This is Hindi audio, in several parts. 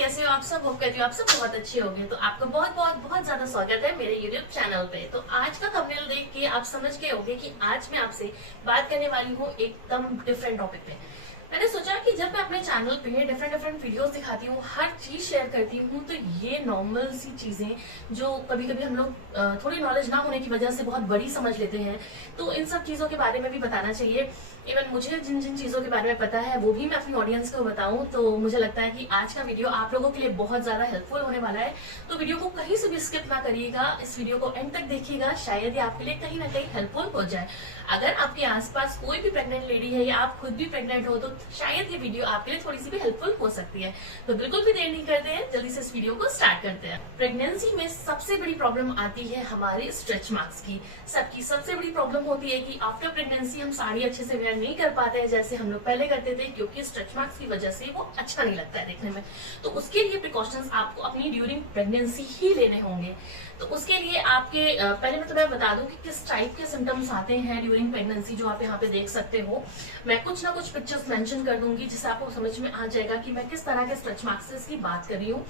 कैसे हो आप सब? होप करती हूँ आप सब बहुत अच्छे होंगे। तो आपका बहुत बहुत बहुत ज्यादा स्वागत है मेरे यूट्यूब चैनल पे। तो आज का थंबनेल देख के आप समझ गए होंगे कि आज मैं आपसे बात करने वाली हूँ एकदम डिफरेंट टॉपिक पे। मैंने सोचा कि जब मैं अपने चैनल पे डिफरेंट डिफरेंट वीडियोस दिखाती हूँ, हर चीज शेयर करती हूँ, तो ये नॉर्मल सी चीजें जो कभी कभी हम लोग थोड़ी नॉलेज ना होने की वजह से बहुत बड़ी समझ लेते हैं, तो इन सब चीजों के बारे में भी बताना चाहिए। इवन मुझे जिन जिन चीजों के बारे में पता है वो भी मैं अपनी ऑडियंस को बताऊं, तो मुझे लगता है कि आज का वीडियो आप लोगों के लिए बहुत ज्यादा हेल्पफुल होने वाला है। तो वीडियो को कहीं से भी स्किप ना करिएगा, इस वीडियो को एंड तक देखिएगा, शायद ये आपके लिए कहीं ना कहीं हेल्पफुल हो जाए। अगर आपके आसपास कोई भी प्रेग्नेंट लेडी है या आप खुद भी प्रेग्नेंट हो, तो शायद ये वीडियो आपके लिए थोड़ी सी भी हेल्पफुल हो सकती है। तो बिल्कुल भी देर नहीं करते हैं, जल्दी से इस वीडियो को स्टार्ट करते हैं। प्रेगनेंसी में सबसे बड़ी प्रॉब्लम आती है हमारे स्ट्रेच मार्क्स की। सबकी सबसे बड़ी प्रॉब्लम होती है कि आफ्टर प्रेगनेंसी हम साड़ी अच्छे से वेयर नहीं कर पाते हैं जैसे हम लोग पहले करते थे, क्योंकि स्ट्रेच मार्क्स की वजह से वो अच्छा नहीं लगता है देखने में। तो उसके लिए प्रिकॉशंस आपको अपनी ड्यूरिंग प्रेगनेंसी ही लेने होंगे। तो उसके लिए आपके पहले मैं तुम्हें बता दूं कि किस टाइप के सिम्टम्स आते हैं ड्यूरिंग प्रेगनेंसी, जो आप यहाँ पे देख सकते हो। मैं कुछ ना कुछ पिक्चर्स मेंशन कर दूंगी जिससे आपको समझ में आ जाएगा कि मैं किस तरह के स्ट्रेच मार्क्स की बात कर रही हूँ।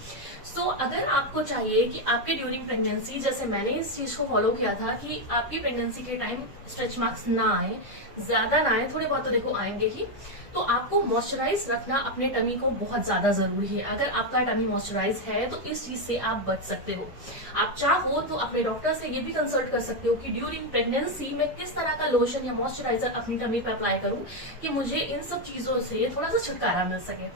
सो अगर आपको चाहिए कि आपके ड्यूरिंग प्रेगनेंसी, जैसे मैंने इस चीज को फॉलो किया था कि आपकी प्रेगनेंसी के टाइम स्ट्रेच मार्क्स ना आए, ज्यादा ना आए, थोड़े बहुत तो देखो आएंगे ही, तो आपको मॉइस्चराइज रखना अपने टमी को बहुत ज्यादा जरूरी है। अगर आपका टमी मॉइस्चराइज है तो इस चीज से आप बच सकते हो। आप चाहो तो अपने डॉक्टर से ये भी कंसल्ट कर सकते हो कि ड्यूरिंग प्रेगनेंसी में किस तरह का लोशन या मॉइस्चराइजर अपनी टमी पे अप्लाई करूं कि मुझे इन सब चीजों से थोड़ा सा छुटकारा मिल सके।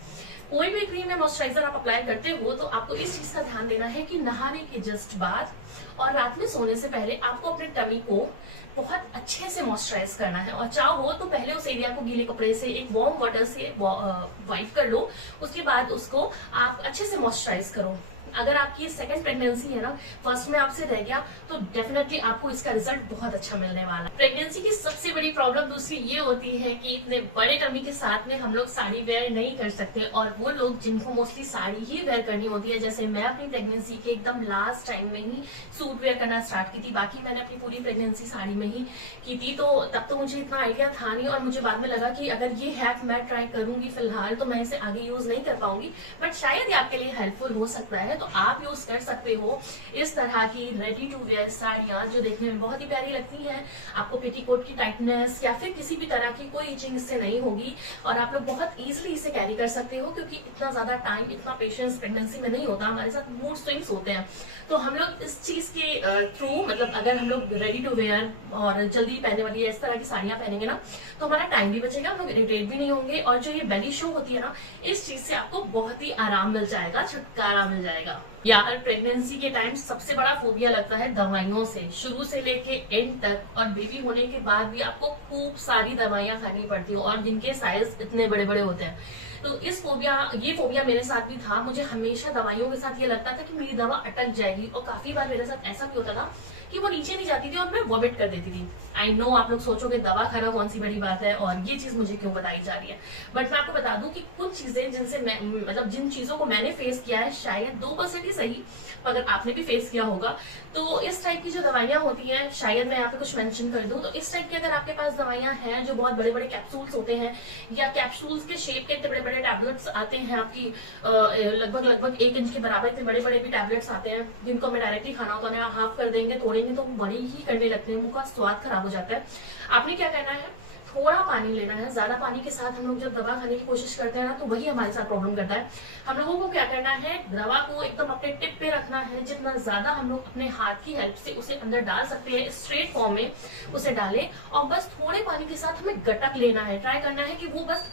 कोई भी क्रीम या मॉइस्चराइजर आप अप्लाई करते हो तो आपको इस चीज का ध्यान देना है कि नहाने के जस्ट बाद और रात में सोने से पहले आपको अपने टमी को बहुत अच्छे से मॉइस्चराइज करना है। और चाहो तो पहले उस एरिया को गीले कपड़े से एक वार्म वाटर से वाइप कर लो, उसके बाद उसको आप अच्छे से मॉइस्चराइज करो। अगर आपकी सेकंड प्रेगनेंसी है ना, फर्स्ट में आपसे रह गया, तो डेफिनेटली आपको इसका रिजल्ट बहुत अच्छा मिलने वाला है। प्रेगनेंसी की सबसे बड़ी प्रॉब्लम दूसरी ये होती है कि इतने बड़े टमी के साथ में हम लोग साड़ी वेयर नहीं कर सकते, और वो लोग जिनको मोस्टली साड़ी ही वेयर करनी होती है, जैसे मैं अपनी प्रेगनेंसी के एकदम लास्ट टाइम में ही सूट वेयर करना स्टार्ट की थी। बाकी मैंने अपनी पूरी प्रेगनेंसी साड़ी में ही की थी, तो तब तो मुझे इतना आइडिया था नहीं, और मुझे बाद में लगा कि अगर ये हैक मैं ट्राई करूंगी फिलहाल तो मैं इसे आगे यूज नहीं कर पाऊंगी, बट शायद ये आपके लिए हेल्पफुल हो सकता है। तो आप यूज कर सकते हो इस तरह की रेडी टू वेयर साड़ियां जो देखने में बहुत ही प्यारी लगती हैं। आपको पेटीकोट की टाइटनेस या फिर किसी भी तरह की कोई इचिंग इससे नहीं होगी, और आप लोग बहुत इजीली इसे कैरी कर सकते हो, क्योंकि इतना ज्यादा टाइम, इतना पेशेंस प्रेगनेंसी में नहीं होता। हमारे साथ मूड स्विंग्स होते हैं, तो हम लोग इस चीज के थ्रू, मतलब अगर हम लोग रेडी टू वेयर और जल्दी पहनने वाली इस तरह की साड़ियां पहनेंगे ना, तो हमारा टाइम भी बचेगा, हम लोग इरिटेट भी नहीं होंगे, और जो ये बेली शो होती है ना, इस चीज से आपको बहुत ही आराम मिल जाएगा, छुटकारा मिल जाएगा। यार प्रेगनेंसी के टाइम सबसे बड़ा फोबिया लगता है दवाइयों से, शुरू से लेके एंड तक, और बेबी होने के बाद भी आपको खूब सारी दवाइयां खानी पड़ती है, और जिनके साइज इतने बड़े बड़े होते हैं। तो ये फोबिया मेरे साथ भी था। मुझे हमेशा दवाइयों के साथ ये लगता था कि मेरी दवा अटक जाएगी, और काफी बार मेरे साथ ऐसा भी होता था कि वो नीचे नहीं जाती थी और मैं वॉमिट कर देती थी। आई नो आप लोग सोचोगे दवा खाना कौन सी बड़ी बात है और ये चीज मुझे क्यों बताई जा रही है, बट मैं आपको बता दूं कि कुछ चीजें जिनसे मैं, मतलब जिन चीजों को मैंने फेस किया है, शायद 2% ही सही, अगर आपने भी फेस किया होगा, तो इस टाइप की जो दवाइयां होती हैं, शायद मैं यहाँ पे कुछ मेंशन कर दूं, तो इस टाइप की अगर आपके पास दवाइयां हैं जो बहुत बड़े बड़े कैप्सूल्स होते हैं, या कैप्सूल्स के शेप के इतने बड़े बड़े टैबलेट्स आते हैं, आपकी लगभग 1 इंच के बराबर इतने बड़े बड़े भी टैबलेट्स आते हैं, जिनको हमें डायरेक्टली खाना होता है, हाफ कर देंगे, तोड़ेंगे तो बड़े ही करने लगते हैं, मुंह का स्वाद खराब हो जाता है। आपने क्या करना है, थोड़ा पानी लेना है। ज्यादा पानी के साथ हम लोग जब दवा खाने की कोशिश करते हैं ना, तो वही हमारे साथ प्रॉब्लम करता है। हम लोगों को क्या करना है, दवा को एकदम अपने टिप पे रखना है, जितना ज्यादा हम लोग अपने हाथ की हेल्प से उसे अंदर डाल सकते हैं, स्ट्रेट फॉर्म में उसे डालें, और बस थोड़े पानी के साथ हमें गटक लेना है। ट्राई करना है कि वो बस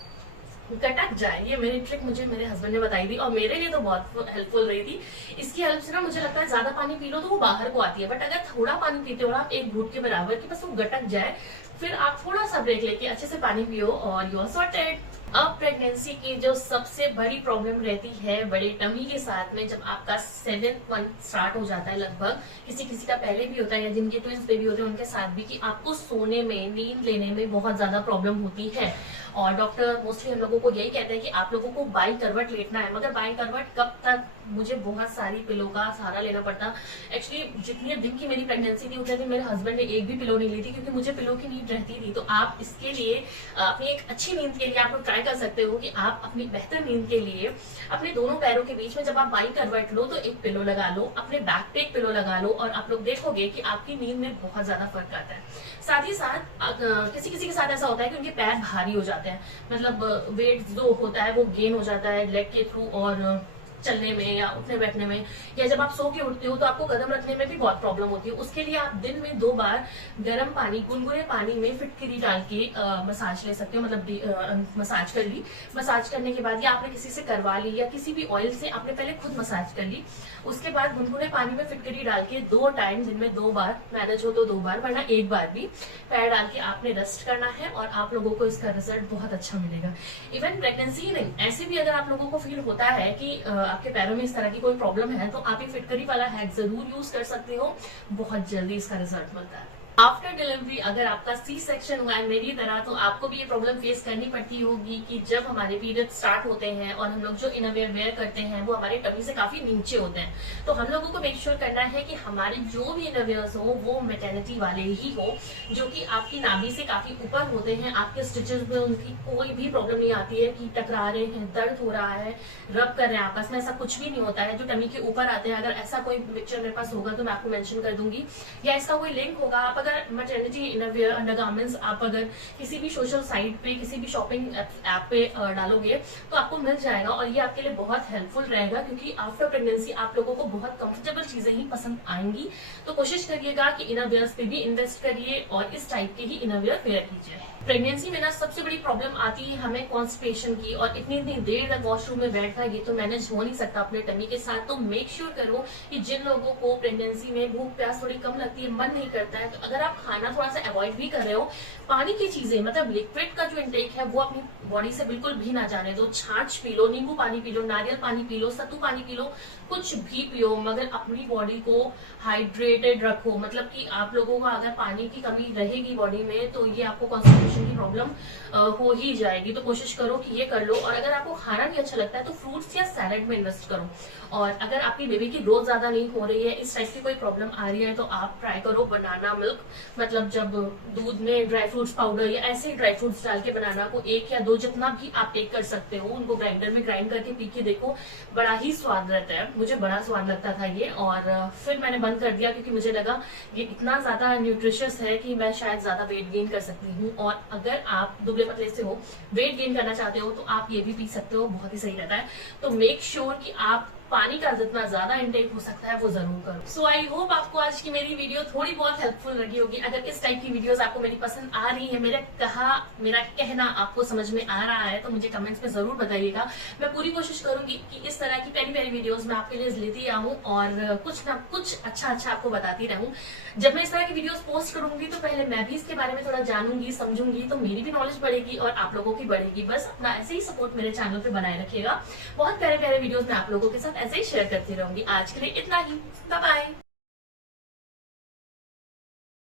गटक जाए। ये मेरी ट्रिक मुझे मेरे हस्बैंड ने बताई थी, और मेरे लिए तो बहुत हेल्पफुल रही थी। इसकी हेल्प से ना मुझे लगता है ज्यादा पानी पी लो तो वो बाहर को आती है, बट अगर थोड़ा पानी पीते हो आप, एक घूंट के बराबर, कि बस वो गटक जाए, फिर आप थोड़ा सा ब्रेक लेके अच्छे से पानी पियो और यू आर सॉर्टेड। अब प्रेगनेंसी की जो सबसे बड़ी प्रॉब्लम रहती है बड़े टमी के साथ में, जब आपका 7th मंथ स्टार्ट हो जाता है, लगभग किसी किसी का पहले भी होता है, या जिनके ट्विंस बेबी होते हैं उनके साथ भी, कि आपको सोने में, नींद लेने में बहुत ज्यादा प्रॉब्लम होती है। और डॉक्टर मोस्टली हम लोगों को यही कहते हैं कि आप लोगों को बाई करवट लेटना है, मगर बाई करवट कब तक, मुझे बहुत सारी पिलो का सहारा लेना पड़ता। एक्चुअली जितनी दिन की मेरी प्रेगनेंसी थी उतने दिन मेरे हस्बैंड ने एक भी पिलो नहीं ली थी, क्योंकि मुझे पिलो की नीड हीट रहती थी, तो आप इसके लिए अपनी एक अच्छी नींद के लिए आप लोग ट्राई कर सकते हो कि आप अपनी बेहतर नींद के लिए अपने दोनों पैरों के बीच में जब आप बाई करवट लो तो एक पिलो लगा लो, अपने बैक पे एक पिलो लगा लो, और आप लोग देखोगे कि आपकी नींद में बहुत ज्यादा फर्क आता है। साथ ही साथ किसी किसी के साथ ऐसा होता है कि उनके पैर भारी हो जाते हैं, मतलब वेट जो होता है वो गेन हो जाता है लेग के थ्रू, और चलने में या उठने बैठने में, या जब आप सो के उठते हो तो आपको कदम रखने में भी बहुत प्रॉब्लम होती है। उसके लिए आप दिन में 2 बार गर्म पानी, गुनगुने पानी में फिटकरी डाल के मसाज ले सकते हो, मतलब मसाज कर ली। मसाज करने के बाद या आपने किसी से करवा ली या किसी भी ऑयल से आपने पहले खुद मसाज कर ली, उसके बाद गुनगुने पानी में फिटकरी डाल के 2 टाइम दिन में 2 बार, मैनेज हो तो 2 बार, वरना 1 बार भी पैर डाल के आपने रेस्ट करना है, और आप लोगों को इसका रिजल्ट बहुत अच्छा मिलेगा। इवन प्रेगनेंसी ही नहीं, ऐसे भी अगर आप लोगों को फील होता है कि आपके पैरों में इस तरह की कोई प्रॉब्लम है, तो आप ये फिटकरी वाला हैक जरूर यूज कर सकते हो, बहुत जल्दी इसका रिजल्ट मिलता है। आफ्टर डिलीवरी अगर आपका सी सेक्शन हुआ है मेरी तरह, तो आपको भी ये प्रॉब्लम फेस करनी पड़ती होगी कि जब हमारे पीरियड स्टार्ट होते हैं और हम लोग जो इनरवियर वेयर करते हैं वो हमारे टमी से काफी नीचे होते हैं, तो हम लोगों को मेक श्योर करना है कि हमारे जो भी इनरवियर्स हो वो मैटरनिटी वाले ही हो, जो कि आपकी नाभि से काफी ऊपर होते हैं। आपके स्टिचेस में उनकी कोई भी प्रॉब्लम नहीं आती है कि टकरा रहे हैं, दर्द हो रहा है, रब कर रहे हैं आपस में, ऐसा कुछ भी नहीं होता है। जो टमी के ऊपर आते हैं, अगर ऐसा कोई पिक्चर मेरे पास होगा तो मैं आपको मेंशन कर दूंगी, या इसका कोई लिंक होगा। आप अगर मैटरनिटी इनरवियर अंडरगारमेंट्स आप अगर किसी भी सोशल साइट पे, किसी भी शॉपिंग ऐप पे डालोगे तो आपको मिल जाएगा, और ये आपके लिए बहुत हेल्पफुल रहेगा, क्योंकि आफ्टर प्रेगनेंसी आप लोगों को बहुत कंफर्टेबल चीजें ही पसंद आएंगी। तो कोशिश करिएगा कि इनरवियर्स पे भी इन्वेस्ट करिए और इस टाइप के ही इनरवियर वेयर कीजिए। प्रेगनेंसी में ना सबसे बड़ी प्रॉब्लम आती है हमें कॉन्स्टिपेशन की, और इतनी देर तक वॉशरूम में बैठना ये तो मैनेज हो नहीं सकता अपने टमी के साथ। तो मेक श्योर करो कि जिन लोगों को प्रेगनेंसी में भूख प्यास थोड़ी कम लगती है, मन नहीं करता है, तो अगर आप खाना थोड़ा सा अवॉइड भी कर रहे हो, पानी की चीजें मतलब लिक्विड का जो इंटेक है वो अपनी बॉडी से बिल्कुल भी ना जाने दो। छाछ पी लो, नींबू पानी पी लो, नारियल पानी पी लो, सत्तू पानी पी लो, कुछ भी पियो, मगर अपनी बॉडी को हाइड्रेटेड रखो। मतलब कि आप लोगों को अगर पानी की कमी रहेगी बॉडी में तो ये आपको कॉन्स्टिपेशन की प्रॉब्लम हो ही जाएगी। तो कोशिश करो कि ये कर लो, और अगर आपको खाना नहीं अच्छा लगता है तो फ्रूट्स या सैलेड में इन्वेस्ट करो। और अगर आपकी बेबी की ग्रोथ ज्यादा नहीं हो रही है, इस टाइप की कोई प्रॉब्लम आ रही है, तो आप ट्राई करो बनाना मिल्क, मतलब जब दूध में ड्राई फ्रूट्स पाउडर या ऐसे ड्राई फ्रूट्स डाल के बनाना को 1 या 2 जितना भी आप टेक कर सकते हो, उनको ग्राइंडर में ग्राइंड करके पी के देखो, बड़ा ही स्वाद रहता है। मुझे बड़ा स्वाद लगता था ये, और फिर मैंने बंद कर दिया क्योंकि मुझे लगा ये इतना ज्यादा न्यूट्रिशियस है कि मैं शायद ज्यादा वेट गेन कर सकती हूँ। और अगर आप दुबले पतले से हो, वेट गेन करना चाहते हो, तो आप ये भी पी सकते हो, बहुत ही सही रहता है। तो मेक श्योर कि आप पानी का जितना ज्यादा इंटेक हो सकता है वो जरूर करो। सो आई होप आपको आज की मेरी वीडियो थोड़ी बहुत हेल्पफुल लगी होगी। अगर इस टाइप की वीडियोस आपको मेरी पसंद आ रही है, मेरा कहना आपको समझ में आ रहा है, तो मुझे कमेंट्स में जरूर बताइएगा। मैं पूरी कोशिश करूंगी कि इस तरह की प्यारी प्यारी वीडियोस मैं आपके लिए लेती आऊं और कुछ ना कुछ अच्छा आपको बताती रहूं। जब मैं इस तरह की वीडियोस पोस्ट करूंगी तो पहले मैं भी इसके बारे में थोड़ा जानूंगी, समझूंगी, तो मेरी भी नॉलेज बढ़ेगी और आप लोगों की बढ़ेगी। बस अपना ऐसे ही सपोर्ट मेरे चैनल पे बनाए रखिएगा। बहुत प्यारे प्यारे वीडियोस मैं आप लोगों के साथ ऐसे ही शेयर करती रहूंगी। आज के लिए इतना ही, बाय बाय।